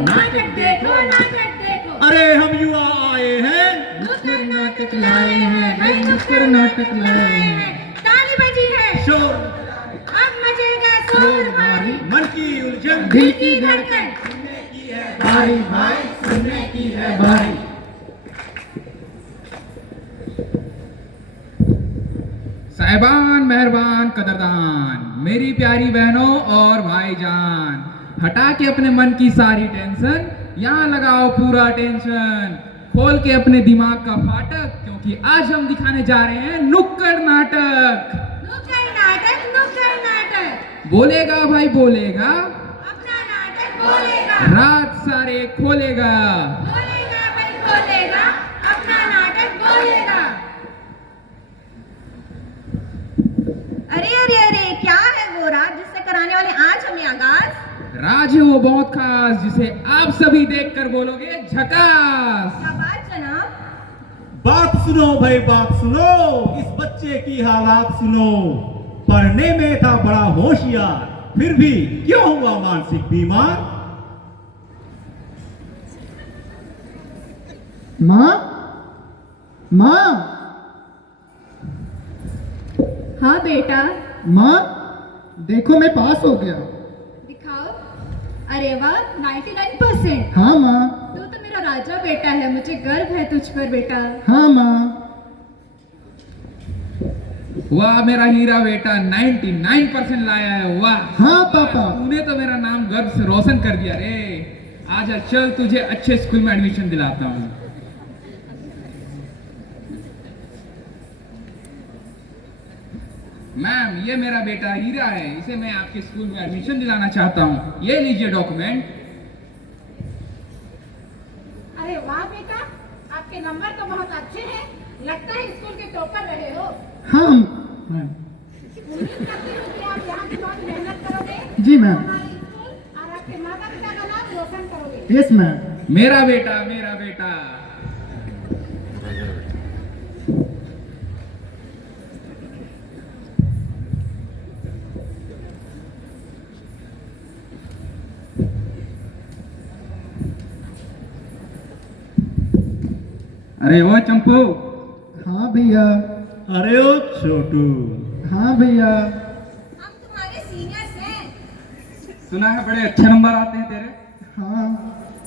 नाटक देखो, नाटक देखो। अरे हम युवा आए हैं, नुक्कड़ नाटक लाए हैं, भाई नुक्कड़ नाटक लाए हैं। ताली बजी है, शोर अब मचेगा शोर भारी। मन की उलझन, दिल की धड़कन, सुनने की है बारी भाई, सुनने की है बारी। साहिबान, मेहरबान, कदरदान, मेरी प्यारी बहनों और भाईजान, हटा के अपने मन की सारी टेंशन, यहाँ लगाओ पूरा टेंशन, खोल के अपने दिमाग का फाटक, क्योंकि आज हम दिखाने जा रहे हैं नुक्कड़ नाटक। नुक्कड़ नाटक, नुक्कड़ नाटक। बोलेगा भाई बोलेगा, अपना नाटक बोलेगा, रात सारे खोलेगा। बोलेगा भाई बोलेगा, अपना नाटक बोलेगा। अरे अरे अरे, क्या है वो राज जिससे कराने वाले आज हमें आगाज? राज है वो बहुत खास, जिसे आप सभी देखकर बोलोगे झकास। क्या बात जनाब? बात सुनो भाई, बात सुनो, इस बच्चे की हालात सुनो। पढ़ने में था बड़ा होशियार, फिर भी क्यों हुआ मानसिक बीमार? माँ, माँ, हाँ बेटा। माँ, देखो मैं पास हो गया। दिखाओ। अरे वाह, 99%। हाँ माँ। तू तो मेरा राजा बेटा है, मुझे गर्व है तुझ पर बेटा। हाँ माँ। वाह मेरा हीरा बेटा, 99% लाया है, वाह। हाँ पापा। तूने तो मेरा नाम गर्व से रोशन कर दिया रे। आजा चल, तुझे अच्छे स्कूल में एडमिशन दिलाता हूँ। मैम, ये मेरा बेटा हीरा है, इसे मैं आपके स्कूल में एडमिशन दिलाना चाहता हूँ। ये लीजिए डॉक्यूमेंट। अरे वाह बेटा, आपके नंबर तो बहुत अच्छे हैं, लगता है स्कूल के टॉपर रहे हो। हाँ। उम्मीद करती हूँ कि आप यहाँ की बहुत मेहनत करोगे। जी मैम। हमारे स्कूल और आपके माता पिता का नाम रोशन करोगे। Yes ma'am. मेरा बेटा, मेरा बेटा। अरे ओ चंपू। हाँ भैया। अरे ओ छोटू। हाँ भैया। हम तुम्हारे सीनियर्स हैं। सुना है बड़े अच्छे नंबर आते हैं तेरे। हाँ।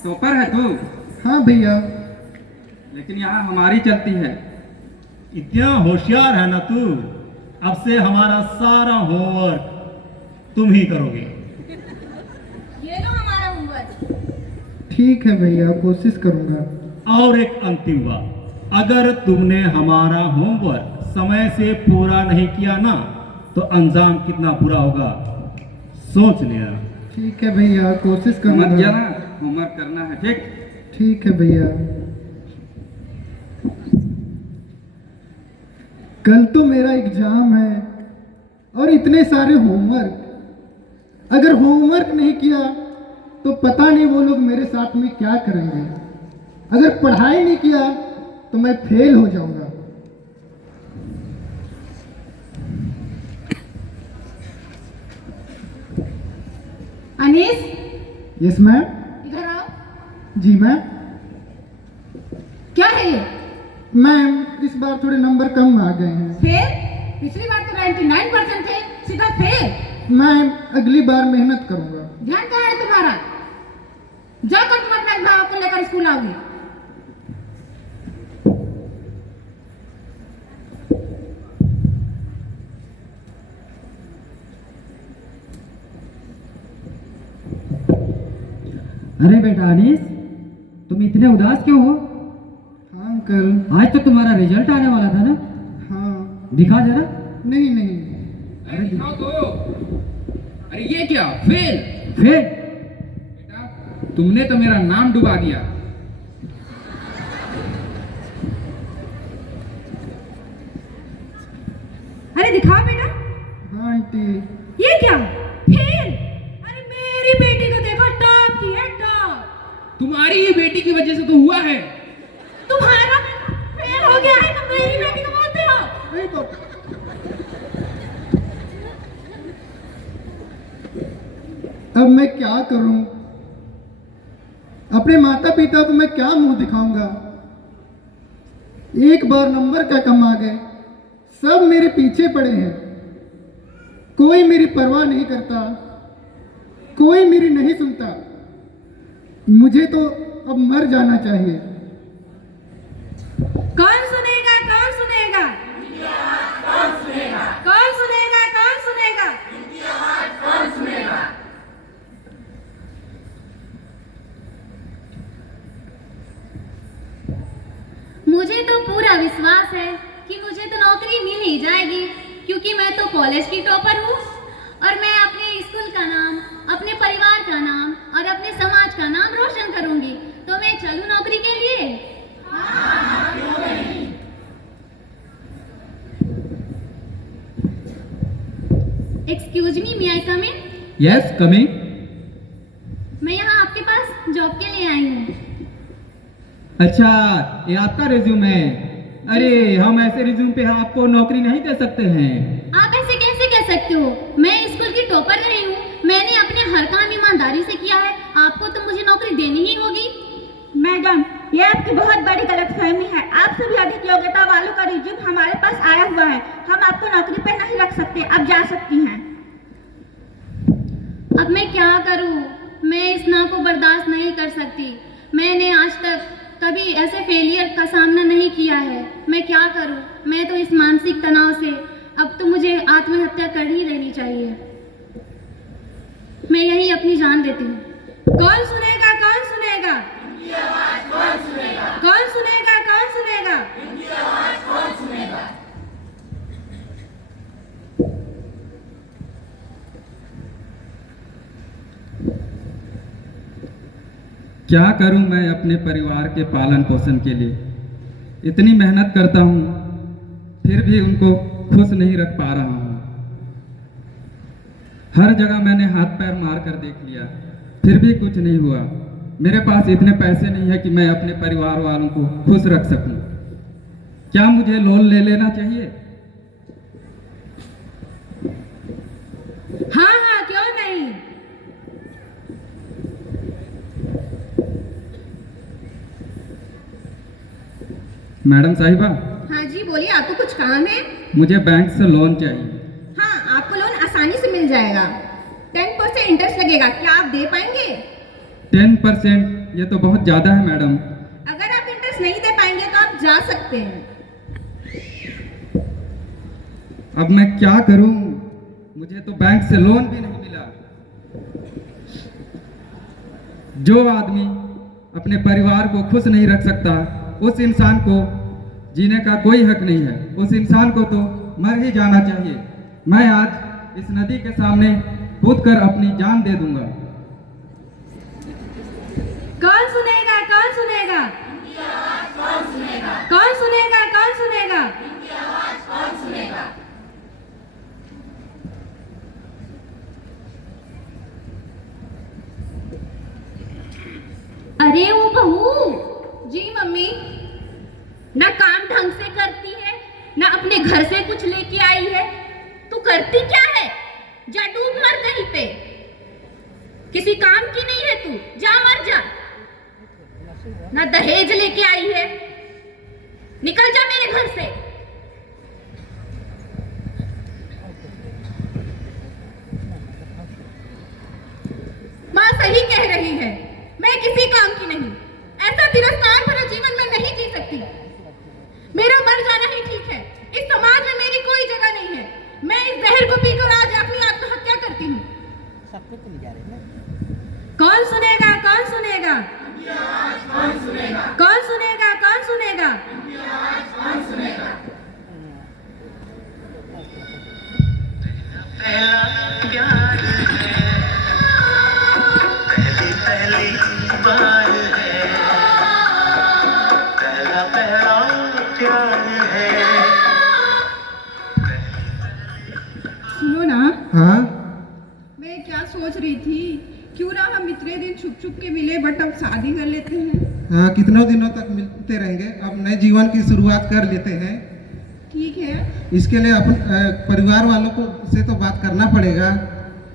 टॉपर है तू। हाँ भैया। लेकिन यहाँ हमारी चलती है। इतना होशियार है ना तू, अब से हमारा सारा होमवर्क तुम ही करोगे। ये लो हमारा होमवर्क। ठीक है भैया, कोशिश करूँगा। और एक अंतिम बात, अगर तुमने हमारा होमवर्क समय से पूरा नहीं किया ना, तो अंजाम कितना बुरा होगा सोच लेना। ठीक है भैया, कोशिश मत करूँगा। जाना, होमवर्क करना है, ठीक। ठीक है भैया। कल तो मेरा एग्जाम है और इतने सारे होमवर्क। अगर होमवर्क नहीं किया तो पता नहीं वो लोग मेरे साथ में क्या करेंगे। अगर पढ़ाई नहीं किया तो मैं फेल हो जाऊंगा। Anees, yes ma'am. इधर आओ। जी मैम। क्या है ये? मैम, इस बार थोड़े नंबर कम आ गए हैं। फेल? पिछली बार तो 99% थे, सीधा फेल। मैम, अगली बार मेहनत करूंगा। ध्यान कहाँ है तुम्हारा? जाकर तुम अपने अभिभावक को लेकर स्कूल आओगे। अरे बेटा अनीस, तुम इतने उदास क्यों हो? हाँ अंकल। आज तो तुम्हारा रिजल्ट आने वाला था ना? हाँ। दिखा जरा। नहीं नहीं। अरे दिखाओ तो। अरे ये क्या, फेल? फेल? बेटा, तुमने तो मेरा नाम डुबा दिया। अरे दिखाओ बेटा। हाँ आंटी। ये क्या, फेल? अरे मेरी बेटी को देखो, टॉप की है, टॉप। तुम्हारी ही बेटी की वजह से तो हुआ है। तुम्हारा फेल हो गया है तो मेरी बेटी को बोलते हो? नहीं पापा। अब मैं क्या करूं? अपने माता पिता को मैं क्या मुंह दिखाऊंगा। एक बार नंबर क्या कम आ गए, सब मेरे पीछे पड़े हैं। कोई मेरी परवाह नहीं करता, कोई मेरी नहीं सुनता। मुझे तो अब मर जाना चाहिए। कौन सुनेगा, कौन सुनेगा, कौन सुनेगा, कौन सुनेगा, कौन सुनेगा, कौन सुनेगा। मुझे तो पूरा विश्वास है कि मुझे तो नौकरी मिल ही जाएगी, क्योंकि मैं तो कॉलेज की टॉपर हूँ और मैं अपने स्कूल का नाम, अपने परिवार का नाम और अपने समाज का नाम रोशन करूंगी। तो मैं चलूं नौकरी के लिए? Excuse me, may I come in? Yes, coming. मैं यहाँ आपके पास जॉब के लिए आई हूँ। अच्छा, ये आपका रिज्यूम है? अरे, हम ऐसे रिज्यूम पे आपको नौकरी नहीं दे सकते हैं। आप ऐसे कैसे कह सकते हो? मैं स्कूल की टॉपर रही हूँ, मैंने अपने हर काम ईमानदारी से किया है। आपको तो मुझे नौकरी देनी ही होगी। मैडम, ये आपकी बहुत बड़ी गलतफहमी है। आपसे भी अधिक योग्यता वालों का रिज्यूम हमारे पास आया हुआ है। हम आपको नौकरी पर नहीं रख सकते, अब जा सकती हैं। अब मैं क्या करूँ? मैं इस ना को बर्दाश्त नहीं कर सकती। मैंने आज तक कभी ऐसे फेलियर का सामना नहीं किया है। मैं क्या करूं? मैं तो इस मानसिक तनाव से अब तो मुझे आत्महत्या कर ही लेनी चाहिए। मैं यही अपनी जान देती हूँ। कौन सुनेगा, कौन सुनेगा, कौन सुनेगा, कौन सुनेगा, कौन सुनेगा, कौन सुनेगा। क्या करूं मैं अपने परिवार के पालन पोषण के लिए? इतनी मेहनत करता हूं, फिर भी उनको खुश नहीं रख पा रहा हूं। हर जगह मैंने हाथ पैर मार कर देख लिया, फिर भी कुछ नहीं हुआ। मेरे पास इतने पैसे नहीं है कि मैं अपने परिवार वालों को खुश रख सकूं। क्या मुझे लोन ले लेना चाहिए? हाँ हाँ, क्यों नहीं। मैडम साहिबा। हाँ जी, बोलिए, आपको कुछ काम है? मुझे बैंक से लोन चाहिए। हाँ, आपको लोन आसानी से मिल जाएगा। 10% इंटरेस्ट लगेगा। क्या आप दे पाएंगे? 10%? ये तो बहुत ज्यादा है मैडम। अगर आप इंटरेस्ट नहीं दे पाएंगे तो आप जा सकते हैं। अब मैं क्या करूं? मुझे तो बैंक से लोन भी नहीं मिला। जो आदमी अपने परिवार को खुश नहीं रख सकता, उस इंसान को जीने का कोई हक नहीं है। उस इंसान को तो मर ही जाना चाहिए। मैं आज इस नदी के सामने कूदकर अपनी जान दे दूंगा। कौन सुनेगा, कौन सुनेगा, कौन सुनेगा, कौन सुनेगा, कौन सुनेगा, कौन सुनेगा। अरे वो बहू। जी मम्मी। ना काम ढंग से करती है, ना अपने घर से कुछ लेके आई है। तू करती क्या है? जा डूब मर कहीं पे। किसी काम की नहीं है तू, जा मर जा। ना दहेज लेके आई है, निकल जा मेरे घर से। माँ सही कह रही है, मैं किसी काम की नहीं। ऐसा तिरस्कार भरा जीवन में नहीं जी सकती। मेरा मर जाना ही ठीक है। इस समाज में मेरी कोई जगह नहीं है। मैं इस जहर को पीकर आज अपनी आत्महत्या करती हूँ। कौन सुनेगा, कौन सुनेगा, कौन सुनेगा, कौन सुनेगा, कौन सुनेगा, कौन सुनेगा। सुनो ना, हाँ मैं क्या सोच रही थी, क्यों ना हम इतने दिन छुप छुप के मिले, बट अब शादी कर लेते हैं। हाँ, कितनों दिनों तक मिलते रहेंगे। अब नए जीवन की शुरुआत कर लेते हैं। ठीक है, इसके लिए अपन परिवार वालों को से तो बात करना पड़ेगा।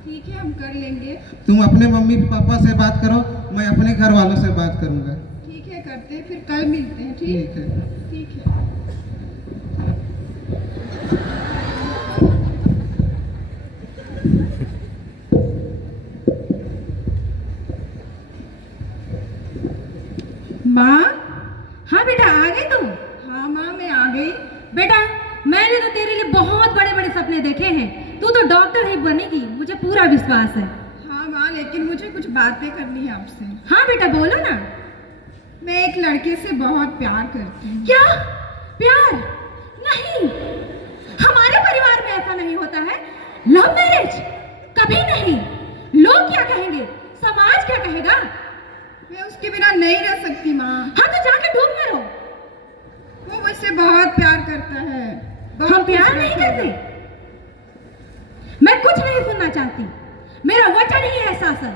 ठीक है, हम कर लेंगे। तुम अपने मम्मी पापा से बात करो, मैं अपने घर वालों से बात करूंगा। ठीक है, करते हैं, फिर कल मिलते हैं। ठीक ठीक है। ठीक है। माँ, हाँ बेटा आ गई तुम? हाँ माँ, मैं आ गई। बेटा मैंने तो तेरे लिए बहुत बड़े बड़े सपने देखे हैं, तू तो डॉक्टर ही बनेगी, मुझे पूरा विश्वास है। हाँ माँ, लेकिन मुझे कुछ बातें करनी है आपसे। हाँ बेटा बोलो ना। मैं एक लड़के से बहुत प्यार करती हूँ। क्या? प्यार? नहीं, हमारे परिवार में ऐसा नहीं होता है। लव मैरिज कभी नहीं। लोग क्या कहेंगे, समाज क्या कहेगा? मैं उसके बिना नहीं रह सकती माँ। हाँ तो जाके डूब मरो। वो मुझसे बहुत प्यार करता है। हम प्यार नहीं करते। मैं कुछ नहीं सुनना चाहती, मेरा वचन ही है शासन।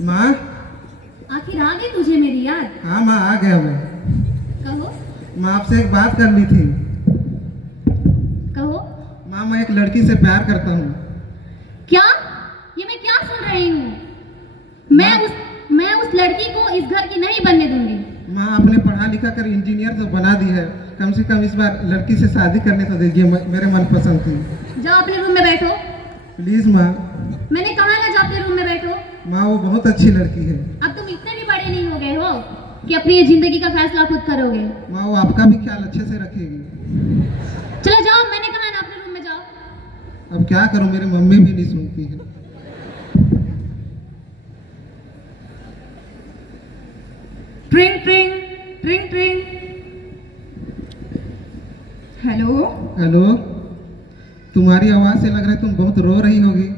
माँ। आखिर आ गई तुझे मेरी याद? हाँ माँ, आ गया मैं। कहो माँ, आपसे एक बात करनी थी। कहो। माँ, मैं एक लड़की से प्यार करता हूँ। क्या? ये मैं क्या सुन रही हूँ? मैं उस लड़की को इस घर की नहीं बनने दूंगी। माँ, आपने पढ़ा लिखा कर इंजीनियर तो बना दी है, कम से कम इस बार लड़की से शादी करने तो दीजिए, मेरे मनपसंद थी। जाओ अपने रूम में बैठो। प्लीज माँ। मैंने कहा ना जाओ अपने रूम में बैठो। माँ, वो बहुत अच्छी लड़की है। अब तुम इतने भी बड़े नहीं हो गए हो कि अपनी ये जिंदगी का फैसला खुद करोगे। माँ, वो आपका भी ख्याल अच्छे से रखेगी। चलो जाओ, मैंने कहा ना अपने रूम में जाओ। अब क्या करूँ, मेरी मम्मी भी नहीं सुनती है। ट्रिंग ट्रिंग ट्रिंग ट्रिंग। हेलो। हेलो। तुम्हारी आवाज से लग रहा है तुम बहुत रो रही होगी।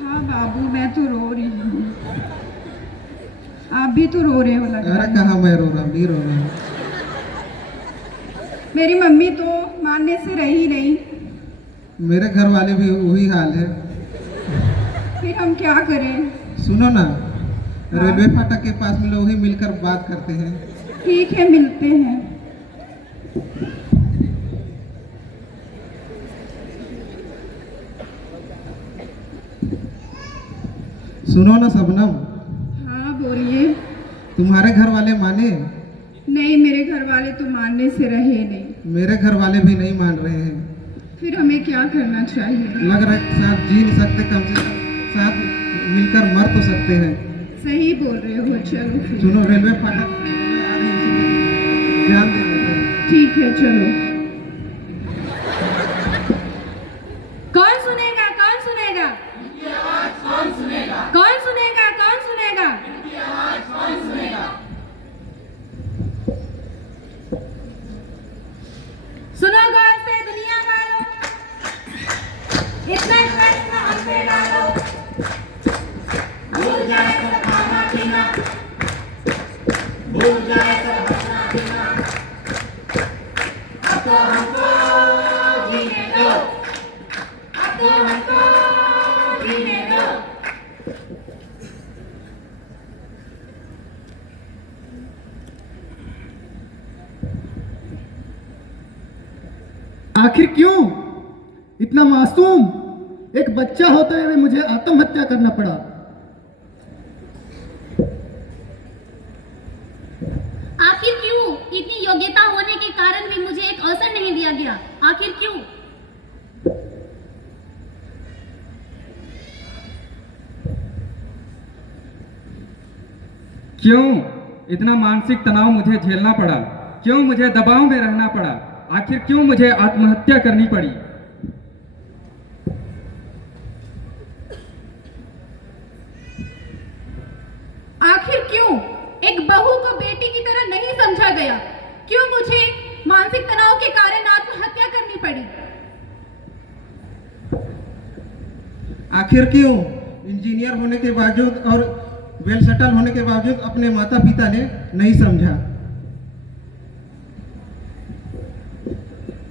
हाँ बाबू, मैं तो रो रही हूँ। आप भी तो रो रहे हो लग रहा अरे है। कहाँ मैं रो रहा हूँ, नहीं रो रहा हूँ। मेरी मम्मी तो मानने से रही नहीं। मेरे घर वाले भी वही हाल है। फिर हम क्या करें? सुनो ना, रेलवे फाटक के पास में लोग ही मिलकर बात करते हैं। ठीक है, मिलते हैं। सुनो ना शबनम, हाँ बोलिए। तुम्हारे घर वाले माने? नहीं, मेरे घर वाले तो मानने से रहे नहीं। मेरे घर वाले भी नहीं मान रहे हैं। फिर हमें क्या करना चाहिए? लग रहा है साथ जी नहीं सकते, कम से कम साथ मिलकर मर तो सकते हैं। सही बोल रहे हो। चलो फिर। सुनो, रेलवे फाटक आ रही है, ध्यान देना। ठीक है, चलो। कौन सुनेगा? कौन सुनेगा? कौन सुनेगा? कौन सुनेगा? कौन सुनेगा? सुनो गौर से दुनिया वालों, इतना कष्ट हम पे डालो, भूल जाए सब खाना पीना, भूल जाए सब हंसना पीना, अब तो हमको जीने दो, अब तो हमको जीने दो। आखिर क्यों? इतना मासूम एक बच्चा होते हुए मुझे आत्महत्या करना पड़ा। आखिर क्यों? इतनी योग्यता होने के कारण भी मुझे एक अवसर नहीं दिया गया। आखिर क्यों? क्यों इतना मानसिक तनाव मुझे झेलना पड़ा? क्यों मुझे दबाव में रहना पड़ा? आखिर क्यों मुझे आत्महत्या करनी पड़ी? आखिर क्यों एक बहू को बेटी की तरह नहीं समझा गया? क्यों मुझे मानसिक तनाव के कारण आत्महत्या करनी पड़ी? आखिर क्यों इंजीनियर होने के बावजूद और वेल सेटल होने के बावजूद अपने माता पिता ने नहीं समझा?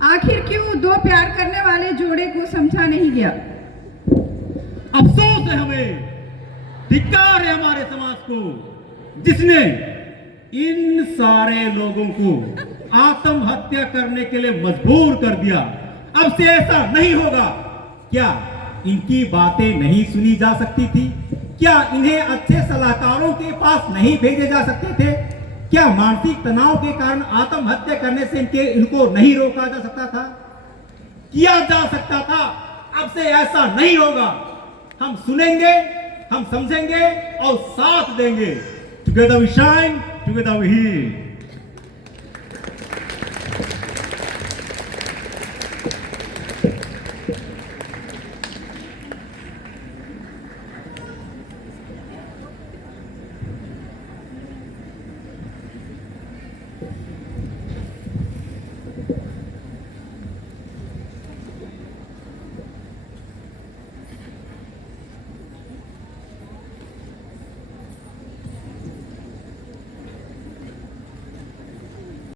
आखिर क्यों दो प्यार करने वाले जोड़े को समझा नहीं गया? अफसोस है हमें, धिक्कार है हमारे समाज को, जिसने इन सारे लोगों को आत्महत्या करने के लिए मजबूर कर दिया। अब से ऐसा नहीं होगा। क्या इनकी बातें नहीं सुनी जा सकती थी? क्या इन्हें अच्छे सलाहकारों के पास नहीं भेजे जा सकते थे? क्या मानसिक तनाव के कारण आत्महत्या करने से इनको नहीं रोका जा सकता था? किया जा सकता था। अब से ऐसा नहीं होगा। हम सुनेंगे, हम समझेंगे और साथ देंगे। Together we shine, together we heal.